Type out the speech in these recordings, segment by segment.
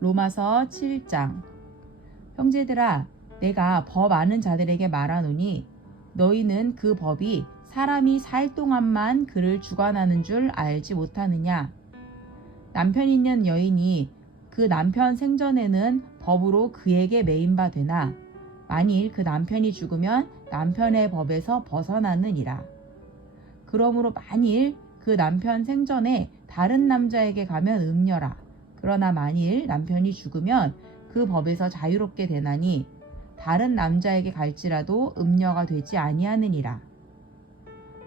로마서 7장. 형제들아, 내가 법 아는 자들에게 말하노니 너희는 그 법이 사람이 살 동안만 그를 주관하는 줄 알지 못하느냐. 남편 있는 여인이 그 남편 생전에는 법으로 그에게 매인바 되나 만일 그 남편이 죽으면 남편의 법에서 벗어나느니라. 그러므로 만일 그 남편 생전에 다른 남자에게 가면 음녀라. 그러나 만일 남편이 죽으면 그 법에서 자유롭게 되나니 다른 남자에게 갈지라도 음녀가 되지 아니하느니라.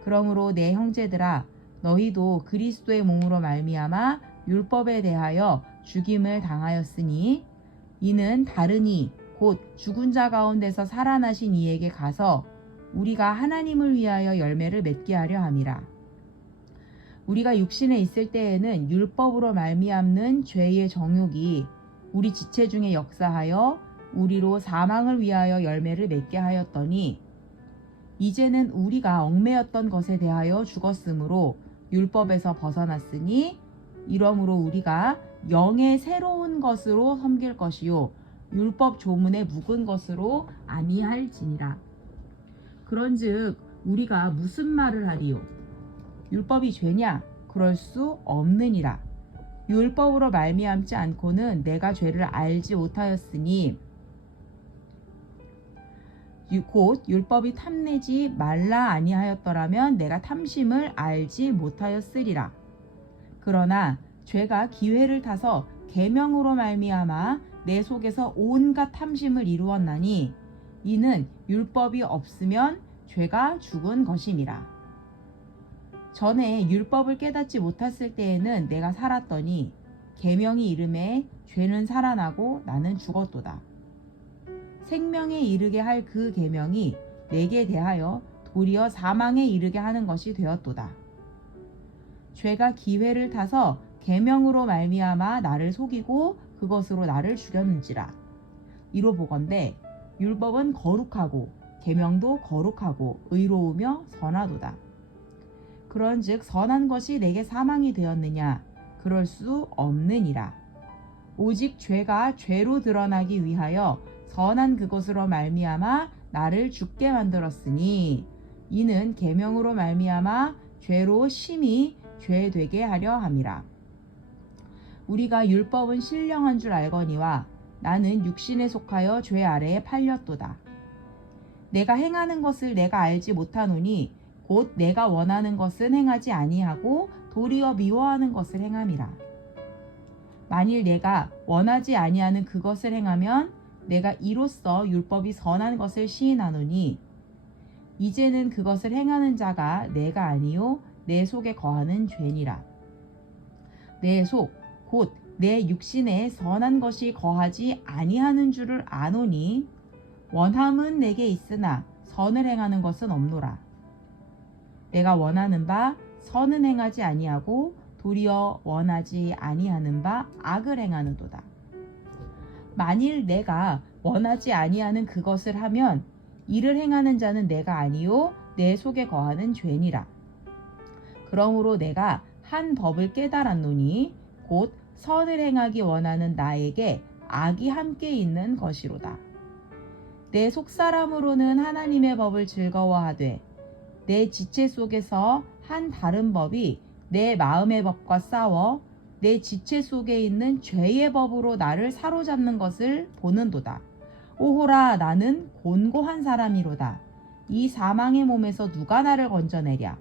그러므로 내 형제들아, 너희도 그리스도의 몸으로 말미암아 율법에 대하여 죽임을 당하였으니 이는 다르니 곧 죽은 자 가운데서 살아나신 이에게 가서 우리가 하나님을 위하여 열매를 맺게 하려 함이라. 우리가 육신에 있을 때에는 율법으로 말미암는 죄의 정욕이 우리 지체 중에 역사하여 우리로 사망을 위하여 열매를 맺게 하였더니 이제는 우리가 얽매였던 것에 대하여 죽었으므로 율법에서 벗어났으니 이러므로 우리가 영의 새로운 것으로 섬길 것이요 율법 조문에 묵은 것으로 아니할지니라. 그런즉 우리가 무슨 말을 하리요? 율법이 죄냐? 그럴 수 없느니라. 율법으로 말미암지 않고는 내가 죄를 알지 못하였으니 곧 율법이 탐내지 말라 아니하였더라면 내가 탐심을 알지 못하였으리라. 그러나 죄가 기회를 타서 계명으로 말미암아 내 속에서 온갖 탐심을 이루었나니 이는 율법이 없으면 죄가 죽은 것임이라. 전에 율법을 깨닫지 못했을 때에는 내가 살았더니 계명이 이름에 죄는 살아나고 나는 죽었도다. 생명에 이르게 할 그 계명이 내게 대하여 도리어 사망에 이르게 하는 것이 되었도다. 죄가 기회를 타서 계명으로 말미암아 나를 속이고 그것으로 나를 죽였는지라. 이로 보건대 율법은 거룩하고 계명도 거룩하고 의로우며 선하도다. 그런즉 선한 것이 내게 사망이 되었느냐? 그럴 수 없느니라. 오직 죄가 죄로 드러나기 위하여 선한 그것으로 말미암아 나를 죽게 만들었으니 이는 계명으로 말미암아 죄로 심히 죄되게 하려 함이라. 우리가 율법은 신령한 줄 알거니와 나는 육신에 속하여 죄 아래에 팔렸도다. 내가 행하는 것을 내가 알지 못하노니 곧 내가 원하는 것은 행하지 아니하고 도리어 미워하는 것을 행함이라. 만일 내가 원하지 아니하는 그것을 행하면 내가 이로써 율법이 선한 것을 시인하노니 이제는 그것을 행하는 자가 내가 아니요 내 속에 거하는 죄니라. 내 속 곧 내 육신에 선한 것이 거하지 아니하는 줄을 아노니 원함은 내게 있으나 선을 행하는 것은 없노라. 내가 원하는 바 선은 행하지 아니하고 도리어 원하지 아니하는 바 악을 행하는도다. 만일 내가 원하지 아니하는 그것을 하면 이를 행하는 자는 내가 아니요 내 속에 거하는 죄니라. 그러므로 내가 한 법을 깨달았노니 곧 선을 행하기 원하는 나에게 악이 함께 있는 것이로다. 내 속사람으로는 하나님의 법을 즐거워하되 내 지체 속에서 한 다른 법이 내 마음의 법과 싸워 내 지체 속에 있는 죄의 법으로 나를 사로잡는 것을 보는도다. 오호라, 나는 곤고한 사람이로다. 이 사망의 몸에서 누가 나를 건져내랴.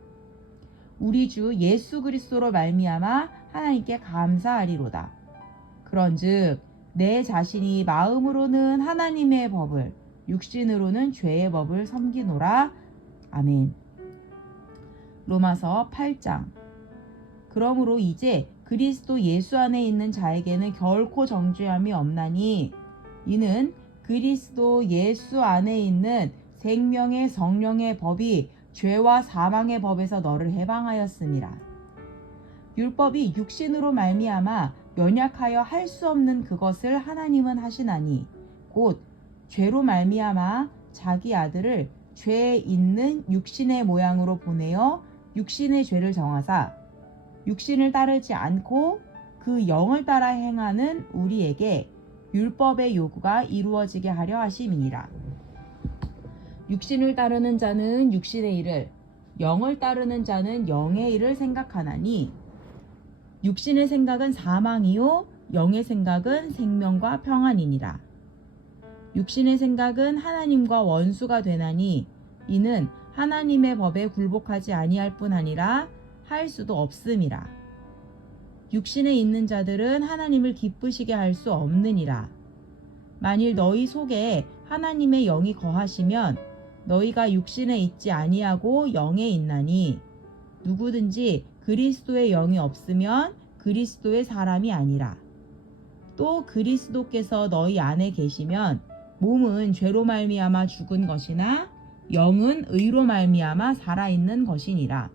우리 주 예수 그리스도로 말미암아 하나님께 감사하리로다. 그런즉 내 자신이 마음으로는 하나님의 법을 육신으로는 죄의 법을 섬기노라. 아멘. 로마서 8장. 그러므로 이제 그리스도 예수 안에 있는 자에게는 결코 정죄함이 없나니 이는 그리스도 예수 안에 있는 생명의 성령의 법이 죄와 사망의 법에서 너를 해방하였음이라. 율법이 육신으로 말미암아 연약하여 할 수 없는 그것을 하나님은 하시나니 곧 죄로 말미암아 자기 아들을 죄에 있는 육신의 모양으로 보내어 육신의 죄를 정하사 육신을 따르지 않고 그 영을 따라 행하는 우리에게 율법의 요구가 이루어지게 하려 하심이니라. 육신을 따르는 자는 육신의 일을, 영을 따르는 자는 영의 일을 생각하나니 육신의 생각은 사망이요 영의 생각은 생명과 평안이니라. 육신의 생각은 하나님과 원수가 되나니 이는 하나님의 법에 굴복하지 아니할 뿐 아니라 할 수도 없음이라. 육신에 있는 자들은 하나님을 기쁘시게 할 수 없느니라. 만일 너희 속에 하나님의 영이 거하시면 너희가 육신에 있지 아니하고 영에 있나니 누구든지 그리스도의 영이 없으면 그리스도의 사람이 아니라. 또 그리스도께서 너희 안에 계시면 몸은 죄로 말미암아 죽은 것이나 영은 의로 말미암아 살아있는 것이니라.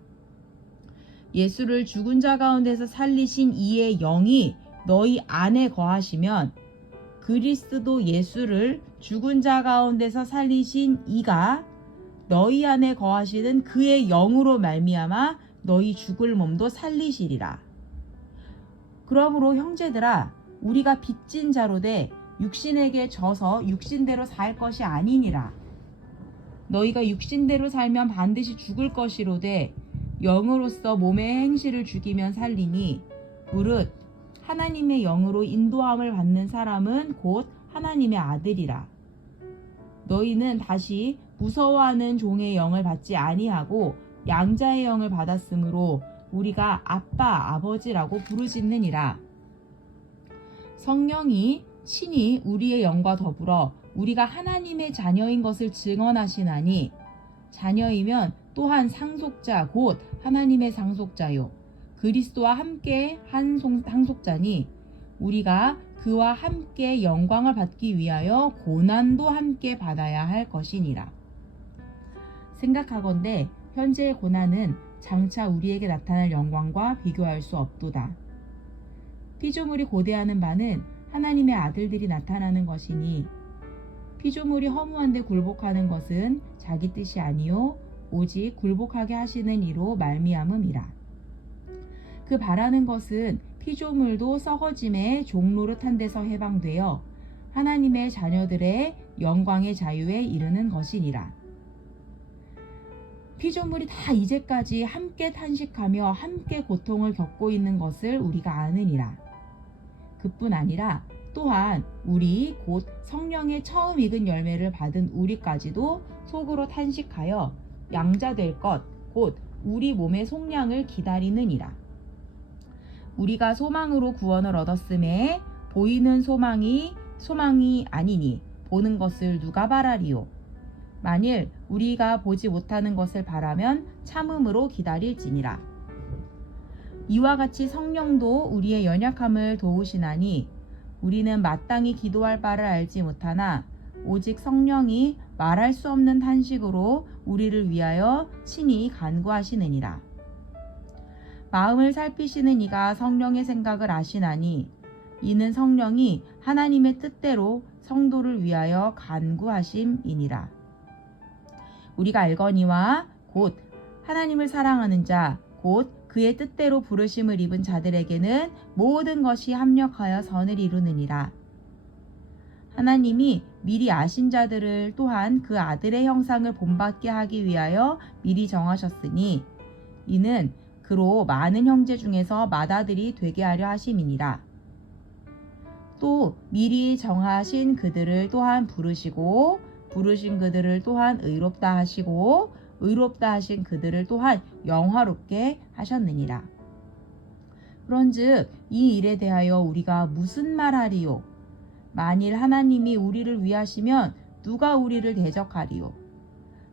예수를 죽은 자 가운데서 살리신 이의 영이 너희 안에 거하시면 그리스도 예수를 죽은 자 가운데서 살리신 이가 너희 안에 거하시는 그의 영으로 말미암아 너희 죽을 몸도 살리시리라. 그러므로 형제들아, 우리가 빚진 자로 돼 육신에게 져서 육신대로 살 것이 아니니라. 너희가 육신대로 살면 반드시 죽을 것이로되 영으로서 몸의 행실을 죽이면 살리니 무릇 하나님의 영으로 인도함을 받는 사람은 곧 하나님의 아들이라. 너희는 다시 무서워하는 종의 영을 받지 아니하고 양자의 영을 받았으므로 우리가 아빠 아버지라고 부르짖느니라. 성령이 친히 우리의 영과 더불어 우리가 하나님의 자녀인 것을 증언하시나니 자녀이면 또한 상속자 곧 하나님의 상속자요 그리스도와 함께 한 상속자니 우리가 그와 함께 영광을 받기 위하여 고난도 함께 받아야 할 것이니라. 생각하건대 현재의 고난은 장차 우리에게 나타날 영광과 비교할 수 없도다. 피조물이 고대하는 바는 하나님의 아들들이 나타나는 것이니 피조물이 허무한 데 굴복하는 것은 자기 뜻이 아니요 오직 굴복하게 하시는 이로 말미암음이라. 그 바라는 것은 피조물도 썩어짐의 종노릇한 데서 해방되어 하나님의 자녀들의 영광의 자유에 이르는 것이니라. 피조물이 다 이제까지 함께 탄식하며 함께 고통을 겪고 있는 것을 우리가 아느니라. 그뿐 아니라 또한 우리 곧 성령의 처음 익은 열매를 받은 우리까지도 속으로 탄식하여 양자될 것 곧 우리 몸의 속량을 기다리느니라. 우리가 소망으로 구원을 얻었음에 보이는 소망이 아니니 보는 것을 누가 바라리요. 만일 우리가 보지 못하는 것을 바라면 참음으로 기다릴지니라. 이와 같이 성령도 우리의 연약함을 도우시나니 우리는 마땅히 기도할 바를 알지 못하나 오직 성령이 말할 수 없는 탄식으로 우리를 위하여 친히 간구하시느니라. 마음을 살피시는 이가 성령의 생각을 아시나니 이는 성령이 하나님의 뜻대로 성도를 위하여 간구하심이니라. 우리가 알거니와 곧 하나님을 사랑하는 자 곧 그의 뜻대로 부르심을 입은 자들에게는 모든 것이 합력하여 선을 이루느니라. 하나님이 미리 아신 자들을 또한 그 아들의 형상을 본받게 하기 위하여 미리 정하셨으니 이는 그로 많은 형제 중에서 맏아들이 되게 하려 하심이니라. 또 미리 정하신 그들을 또한 부르시고 부르신 그들을 또한 의롭다 하시고 의롭다 하신 그들을 또한 영화롭게 하셨느니라. 그런즉 이 일에 대하여 우리가 무슨 말하리요? 만일 하나님이 우리를 위하시면 누가 우리를 대적하리요?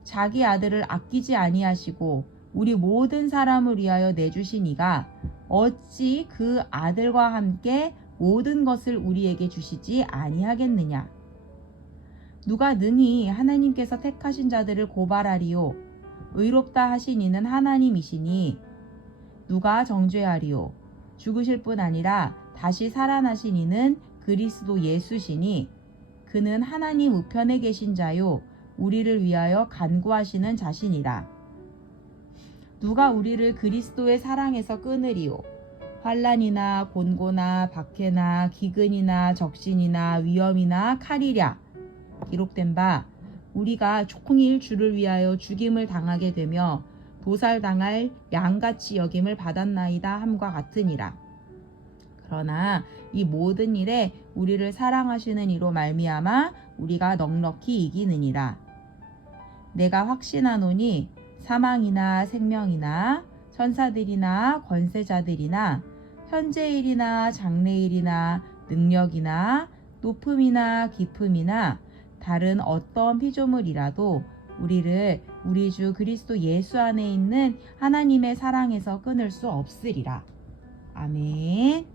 자기 아들을 아끼지 아니하시고 우리 모든 사람을 위하여 내주신 이가 어찌 그 아들과 함께 모든 것을 우리에게 주시지 아니하겠느냐? 누가 능히 하나님께서 택하신 자들을 고발하리요? 의롭다 하신 이는 하나님이시니 누가 정죄하리요? 죽으실 뿐 아니라 다시 살아나신 이는 그리스도 예수시니 그는 하나님 우편에 계신 자요 우리를 위하여 간구하시는 자신이라. 누가 우리를 그리스도의 사랑에서 끊으리요? 환난이나 곤고나 박해나 기근이나 적신이나 위험이나 칼이랴 기록된 바 우리가 종일 주를 위하여 죽임을 당하게 되며 도살당할 양같이 여김을 받았나이다 함과 같으니라. 그러나 이 모든 일에 우리를 사랑하시는 이로 말미암아 우리가 넉넉히 이기느니라. 내가 확신하노니 사망이나 생명이나 천사들이나 권세자들이나 현재일이나 장래일이나 능력이나 높음이나 깊음이나 다른 어떤 피조물이라도 우리를 우리 주 그리스도 예수 안에 있는 하나님의 사랑에서 끊을 수 없으리라. 아멘.